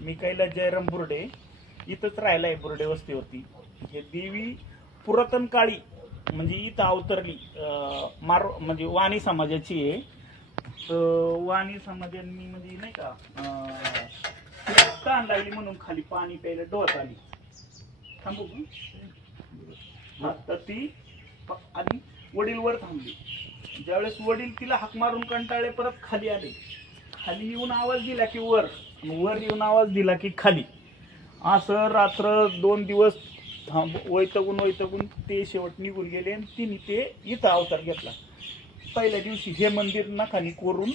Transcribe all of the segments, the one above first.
मी कैलास जयराम बुर्डे इथंच राहिलाय बुर्डे वस्तीवरती। हे देवी पुरातन काळी म्हणजे इथं अवतरली म्हणजे वाणी समाजाची आहे। वाणी समाजांनी म्हणजे नाही का ताण लागली म्हणून खाली पाणी प्यायला डोळत आली। थांबू तर ती आधी वडील वर थांबली। ज्यावेळेस वडील तिला हाक मारून कंटाळले परत खाली आले। खाली येऊन आवाज दिला की वर, वर येऊन आवाज दिला की खाली। असं रात्र 2 दिवस वैतगून ते शेवट निघून गेले आणि तिने ते इथं अवतार घेतला। पहिल्या दिवशी हे मंदिर नखानी कोरून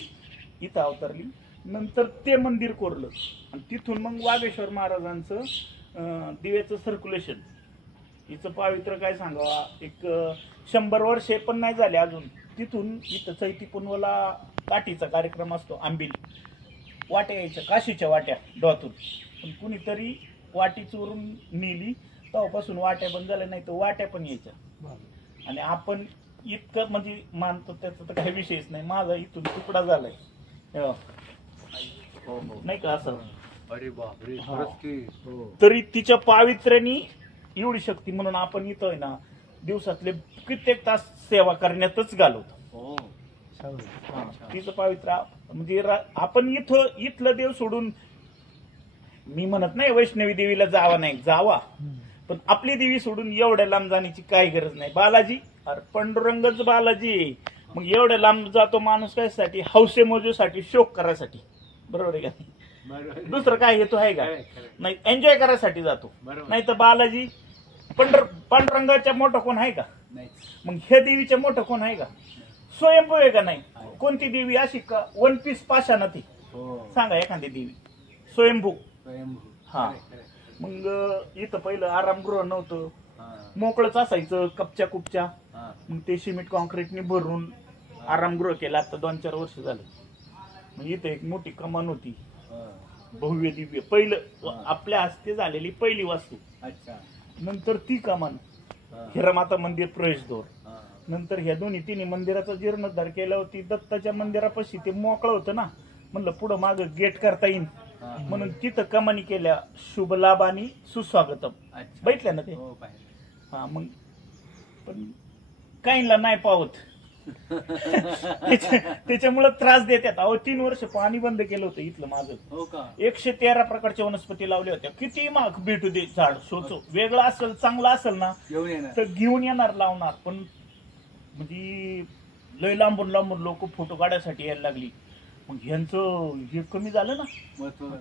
इथं अवतरली, नंतर ते मंदिर कोरलं आणि तिथून मग वाघेश्वर महाराजांचं दिव्याचं सर्क्युलेशन। हिचं पावित्र्य काय सांगावा, एक 100 वर्षे पण नाही झाले अजून। तिथून इथं चैती पुनवला काठीचा कार्यक्रम असतो। आंबिली वाट्या यायचं, काशीच्या वाट्या डोहातून, पण कुणीतरी वाटी चोरून नेली, तेव्हापासून वाट्या बंद झाल्या, नाही तर वाट्या पण यायच्या। आणि आपण इतकं म्हणजे मानतो त्याचा तर काही विषयच नाही। माझा इथून तुकडा झालाय नाही का असं। अरे बापरे, खरंच की। तरी तिच्या पावित्र्याने एवढी शक्ती, म्हणून आपण इथं आहे ना दिवसातले कित्येक तास सेवा करण्यातच घालवतो। तिचं पावित्र्य म्हणजे आपण इथलं देव सोडून, मी म्हणत नाही वैष्णवी देवीला जावा नाही, जावा, पण आपली देवी सोडून एवढ्या लांब जाण्याची काही गरज नाही। बालाजी अरे पांडुरंगच बालाजी, मग एवढ्या लांब जातो माणूस कशासाठी? हौसे मोजेसाठी, शोक करायसाठी, बरोबर आहे का? दुसरं काय हेतू आहे का? नाही, एन्जॉय करायसाठी जातो। नाही तर बालाजी पांडुरंगाच्या मोठं कोण आहे का? मग हे देवीच्या मोठं कोण आहे का? स्वयंभू आहे का? नाही। कोणती देवी अशी का 1 पीस पाषाण ती सांगा एखादी देवी स्वयंभू? हा, मग इथं पहिलं आरामगृह नव्हतं, मोकळच असायचं कपच्या कुपच्या। मग ते सिमेंट कॉन्क्रीटने भरून आरामगृह केलं, आता 2-4 वर्ष झालं। मग इथं एक मोठी कमान होती, भव्य दिव्य, पहिलं आपल्या हस्ते झालेली पहिली वास्तू। नंतर ती कमान, हिरामाता मंदिर प्रवेशद्वार, नंतर ह्या दोन्ही तिन्ही मंदिराचा जीर्णोद्धार केला होती। दत्ताच्या मंदिरापाशी ते मोकळं होतं ना, म्हणलं पुढं मागं गेट करता येईल, म्हणून तिथं कमानी केल्या, शुभ लाभ आणि सुस्वागतम, बघितल्या ना ते? हा, मग पण काहींना नाही पावत त्याच्यामुळे त्रास देतात। अहो 3 वर्ष पाणी बंद केलं होतं इथलं माझं। 113 प्रकारच्या वनस्पती लावल्या होत्या। किती माग भेटू दे झाड, सोचो वेगळं असेल, चांगलं असेल ना तर घेऊन येणार, लावणार। पण म्हणजे लय लांबून लोक फोटो काढायसाठी यायला लागली, मग ह्यांचं हे कमी झालं ना।